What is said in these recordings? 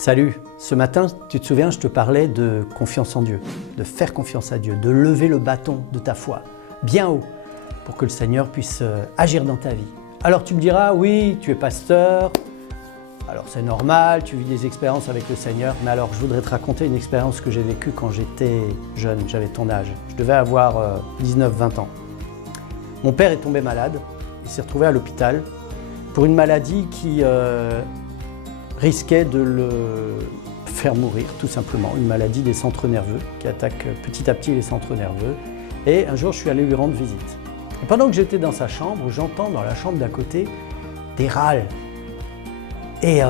Salut, ce matin, tu te souviens, je te parlais de confiance en Dieu, de faire confiance à Dieu, de lever le bâton de ta foi bien haut pour que le Seigneur puisse agir dans ta vie. Alors tu me diras, oui, tu es pasteur, alors c'est normal, tu vis des expériences avec le Seigneur, mais alors je voudrais te raconter une expérience que j'ai vécue quand j'étais jeune, j'avais ton âge. Je devais avoir 19-20 ans. Mon père est tombé malade, il s'est retrouvé à l'hôpital pour une maladie qui risquait de le faire mourir, tout simplement. Une maladie des centres nerveux qui attaque petit à petit les centres nerveux. Et un jour, je suis allé lui rendre visite. Et pendant que j'étais dans sa chambre, j'entends dans la chambre d'à côté des râles. Et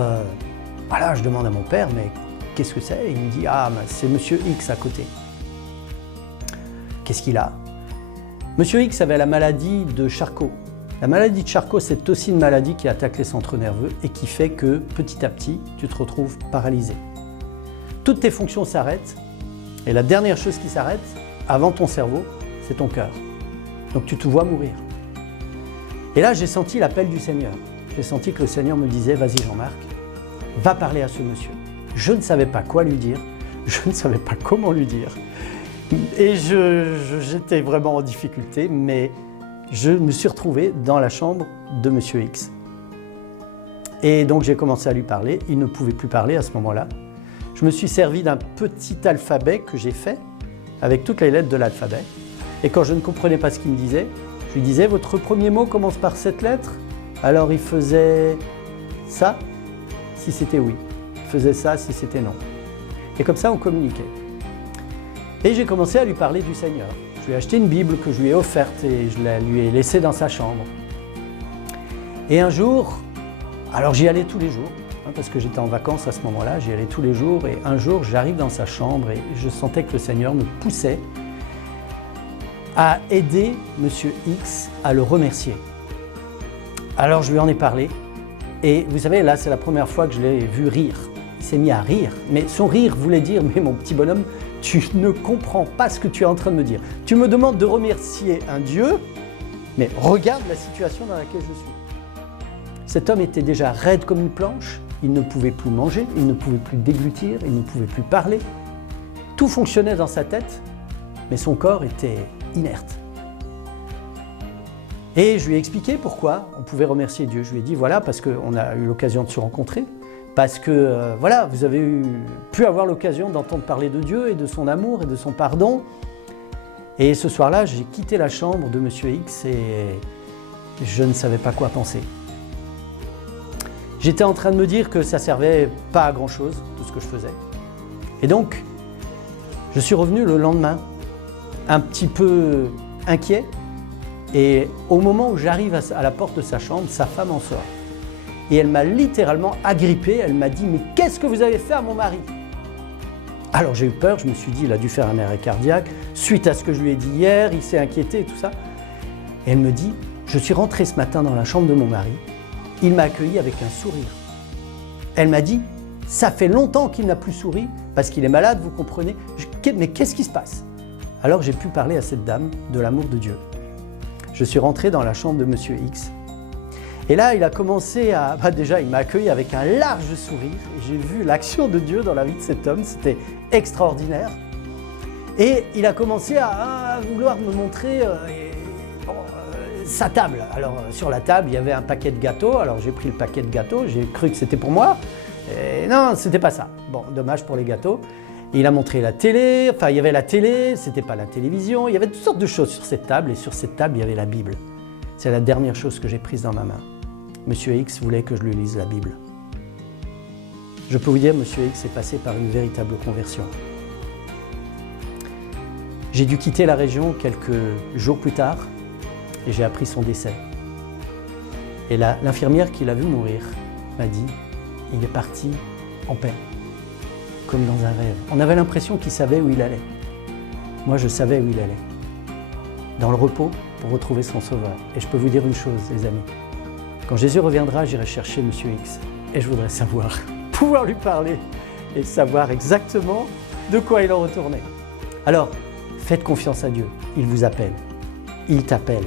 voilà, je demande à mon père, mais qu'est-ce que c'est? Il me dit, ah, c'est Monsieur X à côté. Qu'est-ce qu'il a? Monsieur X avait la maladie de Charcot. La maladie de Charcot, c'est aussi une maladie qui attaque les centres nerveux et qui fait que petit à petit, tu te retrouves paralysé. Toutes tes fonctions s'arrêtent et la dernière chose qui s'arrête, avant ton cerveau, c'est ton cœur. Donc tu te vois mourir. Et là, j'ai senti l'appel du Seigneur. J'ai senti que le Seigneur me disait, vas-y Jean-Marc, va parler à ce monsieur. Je ne savais pas quoi lui dire, je ne savais pas comment lui dire. Et j'étais vraiment en difficulté, mais je me suis retrouvé dans la chambre de Monsieur X. Et donc j'ai commencé à lui parler, il ne pouvait plus parler à ce moment-là. Je me suis servi d'un petit alphabet que j'ai fait, avec toutes les lettres de l'alphabet. Et quand je ne comprenais pas ce qu'il me disait, je lui disais, votre premier mot commence par cette lettre? Alors il faisait ça, si c'était oui. Il faisait ça, si c'était non. Et comme ça, on communiquait. Et j'ai commencé à lui parler du Seigneur. Je lui ai acheté une Bible que je lui ai offerte et je la lui ai laissée dans sa chambre. Et un jour, alors j'y allais tous les jours, parce que j'étais en vacances à ce moment-là, j'y allais tous les jours. Et un jour, j'arrive dans sa chambre et je sentais que le Seigneur me poussait à aider Monsieur X à le remercier. Alors je lui en ai parlé et vous savez, là c'est la première fois que je l'ai vu rire. Il s'est mis à rire, mais son rire voulait dire, mais mon petit bonhomme, tu ne comprends pas ce que tu es en train de me dire. Tu me demandes de remercier un Dieu, mais regarde la situation dans laquelle je suis. Cet homme était déjà raide comme une planche, il ne pouvait plus manger, il ne pouvait plus déglutir, il ne pouvait plus parler. Tout fonctionnait dans sa tête, mais son corps était inerte. Et je lui ai expliqué pourquoi on pouvait remercier Dieu. Je lui ai dit, voilà, parce qu'on a eu l'occasion de se rencontrer, parce que, voilà, vous avez pu avoir l'occasion d'entendre parler de Dieu et de son amour et de son pardon. Et ce soir-là, j'ai quitté la chambre de Monsieur X et je ne savais pas quoi penser. J'étais en train de me dire que ça ne servait pas à grand-chose, tout ce que je faisais. Et donc, je suis revenu le lendemain, un petit peu inquiet. Et au moment où j'arrive à la porte de sa chambre, sa femme en sort. Et elle m'a littéralement agrippé, elle m'a dit « Mais qu'est-ce que vous avez fait à mon mari ?» Alors j'ai eu peur, je me suis dit « Il a dû faire un arrêt cardiaque, suite à ce que je lui ai dit hier, il s'est inquiété et tout ça. » Et elle me dit « Je suis rentré ce matin dans la chambre de mon mari, il m'a accueilli avec un sourire. » Elle m'a dit « Ça fait longtemps qu'il n'a plus souri, parce qu'il est malade, vous comprenez. Mais qu'est-ce qui se passe ?» Alors j'ai pu parler à cette dame de l'amour de Dieu. Je suis rentré dans la chambre de Monsieur X. Et là, il a commencé à... déjà, il m'a accueilli avec un large sourire. J'ai vu l'action de Dieu dans la vie de cet homme. C'était extraordinaire. Et il a commencé à vouloir me montrer sa table. Alors, sur la table, il y avait un paquet de gâteaux. Alors, j'ai pris le paquet de gâteaux. J'ai cru que c'était pour moi. Et non, c'était pas ça. Bon, dommage pour les gâteaux. Il a montré la télé, enfin il y avait la télé, c'était pas la télévision, il y avait toutes sortes de choses sur cette table et sur cette table il y avait la Bible. C'est la dernière chose que j'ai prise dans ma main. Monsieur X voulait que je lui lise la Bible. Je peux vous dire, Monsieur X est passé par une véritable conversion. J'ai dû quitter la région quelques jours plus tard et j'ai appris son décès. Et l'infirmière qui l'a vu mourir m'a dit, il est parti en paix. Comme dans un rêve. On avait l'impression qu'il savait où il allait. Moi, je savais où il allait. Dans le repos, pour retrouver son sauveur. Et je peux vous dire une chose, les amis. Quand Jésus reviendra, j'irai chercher Monsieur X. Et je voudrais savoir, pouvoir lui parler et savoir exactement de quoi il en retournait. Alors, faites confiance à Dieu. Il vous appelle. Il t'appelle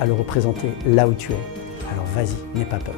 à le représenter là où tu es. Alors vas-y, n'aie pas peur.